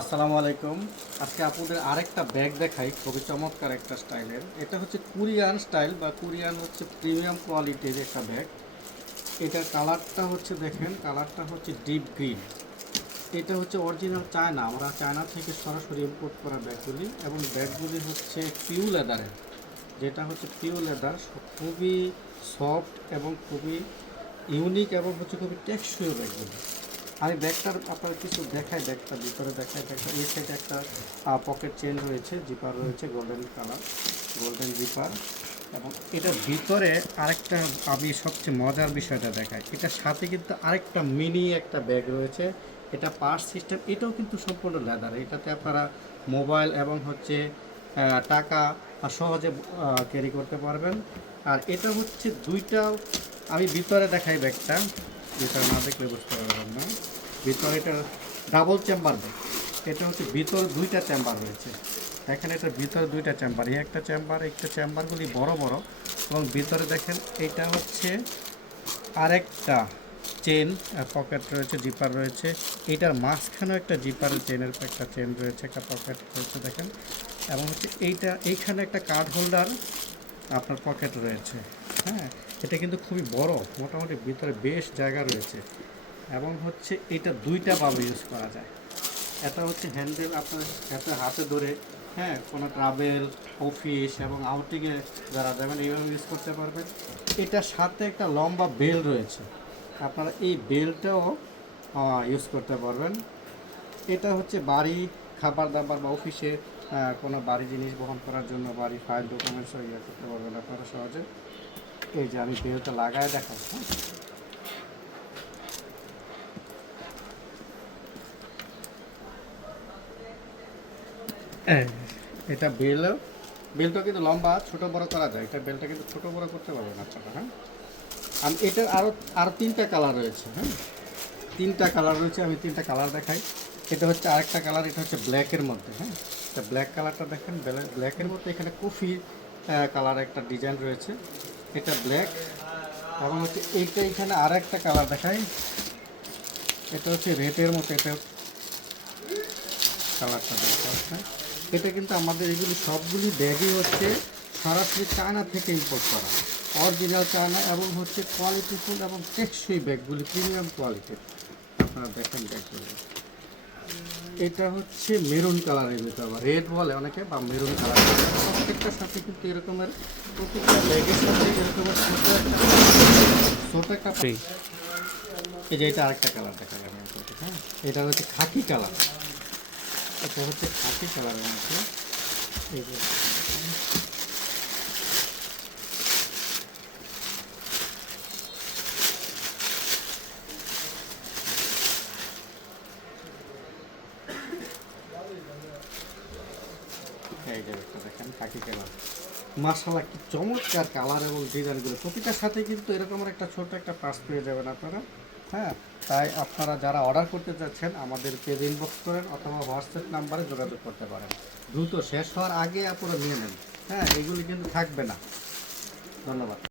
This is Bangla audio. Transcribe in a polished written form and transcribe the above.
আসসালামু আলাইকুম। আজকে আপনাদের আরেকটা ব্যাগ দেখাই, খুবই চমৎকার একটা স্টাইলের। এটা হচ্ছে কোরিয়ান স্টাইল বা কোরিয়ান হচ্ছে প্রিমিয়াম কোয়ালিটির একটা ব্যাগ। এটার কালারটা হচ্ছে, দেখেন কালারটা হচ্ছে ডিপ গ্রিন। এটা হচ্ছে অরিজিনাল চায়না, আমরা চায়না থেকে সরাসরি ইম্পোর্ট করা ব্যাগগুলি, এবং ব্যাগগুলি হচ্ছে পিউ লেদারের। যেটা হচ্ছে পিউ লেদার, খুবই সফট এবং খুবই ইউনিক এবং হচ্ছে খুবই টেকসই ব্যাগগুলি। আমি ব্যাগটার আপনার কিছু দেখাই, ব্যাগটা ভিতরে দেখাই। ব্যাগটা এই সাইডে একটা পকেট চেন রয়েছে, জিপার রয়েছে গোল্ডেন কালার, গোল্ডেন জিপার। এবং এটার ভিতরে আরেকটা, আমি সবচেয়ে মজার বিষয়টা দেখাই, এটার সাথে কিন্তু আরেকটা মিনি একটা ব্যাগ রয়েছে। এটা পার্স সিস্টেম, এটাও কিন্তু সম্পূর্ণ লেদার। এটাতে আপনারা মোবাইল এবং হচ্ছে টাকা সহজে ক্যারি করতে পারবেন। আর এটা হচ্ছে দুইটা, আমি ভিতরে দেখাই ব্যাগটা, যেটা না দেখলে বুঝতে পারবেন না। ভিতরে এটা ডাবল চেম্বার ব্যাগ। এটা হচ্ছে ভিতরে দুইটা চেম্বার রয়েছে। দেখেন এটার ভিতরে দুইটা চেম্বার, এই একটা চেম্বারগুলি বড় বড়, এবং ভিতরে দেখেন এটা হচ্ছে আরেকটা চেন পকেট রয়েছে, জিপার রয়েছে। এটার মাঝখানেও একটা জিপারের চেনের একটা চেন রয়েছে, একটা পকেট রয়েছে দেখেন। এবং হচ্ছে এইখানে একটা কার্ড হোল্ডার আপনার পকেট রয়েছে। হ্যাঁ, এটা কিন্তু খুবই বড়, মোটামুটি ভিতরে বেশ জায়গা রয়েছে। এবং হচ্ছে এটা দুইটা ভাবে ইউজ করা যায়। এটা হচ্ছে হ্যান্ডেল, আপনার এত হাতে ধরে, হ্যাঁ, কোনো ট্রাভেল, অফিস এবং আউটিংয়ে যারা যাবেন এইভাবে ইউজ করতে পারবেন। এটার সাথে একটা লম্বা বেল রয়েছে, আপনারা এই বেলটাও ইউজ করতে পারবেন। এটা হচ্ছে বাড়ি, খাবার দাবার বা অফিসে কোনো বাড়ি জিনিস বহন করার জন্য, বাড়ি ফাইল ডকুমেন্টসও ইয়ে করতে পারবেন আপনারা সহজে। এই যে আমি বেলটা লাগায় দেখাচ্ছি। এটা বেলটা কিন্তু লম্বা, ছোট বড় করা যায়। এটা বেলটা কিন্তু ছোট বড় করতে পারবেন আপনারা। হ্যাঁ, আমি এটার আরও তিনটা কালার রয়েছে। হ্যাঁ, তিনটা কালার রয়েছে, আমি তিনটা কালার দেখাই। এটা হচ্ছে আরেকটা কালার, এটা হচ্ছে ব্ল্যাকের মধ্যে। হ্যাঁ, এটা ব্ল্যাক কালারটা দেখেন, ব্ল্যাকের মধ্যে এখানে কফি কালার একটা ডিজাইন রয়েছে, এটা ব্ল্যাক। এবং হচ্ছে এইটা এখানে আর একটা কালার দেখাই, এটা হচ্ছে রেডের মতো, এটা কালারটা দেখা যাচ্ছে। এটা কিন্তু আমাদের এগুলি সবগুলি ব্যাগই হচ্ছে সরাসরি চায়না থেকে ইম্পোর্ট করা, অরিজিনাল চায়না, এবং হচ্ছে কোয়ালিটিফুল এবং টেকসই ব্যাগগুলি, প্রিমিয়াম কোয়ালিটির। আপনারা দেখেন ব্যাগগুলি। এটা হচ্ছে মেরুন কালারের ভিতরে, আবার রেড বলে অনেকে, বা মেরুন কালার। প্রত্যেকটার সাথে কিন্তু এরকমের, প্রত্যেকটা ব্যাগের সাথে এরকমের ছোটো একটা এই যে এটা আরেকটা কালার দেখা যাবে। হ্যাঁ, এটা হচ্ছে খাকি কালার, এটা হচ্ছে খাকি কালারের মধ্যে। এই যে এই যে একটা দেখেন খাকি কালার, মাশাআল্লাহ কি চমৎকার কালার এবং ডিজাইনগুলো। প্রতিটার সাথে কিন্তু এরকমের একটা ছোট একটা পার্স পেয়ে যাবেন আপনারা। হ্যাঁ, তাই আপনারা যারা অর্ডার করতে চাচ্ছেন আমাদের পেজ ইনবক্স করেন অথবা হোয়াটসঅ্যাপ নাম্বারে যোগাযোগ করতে পারেন। দ্রুত শেষ হওয়ার আগে আপনারা নিয়ে নেন। হ্যাঁ, এগুলি কিন্তু থাকবে না। ধন্যবাদ।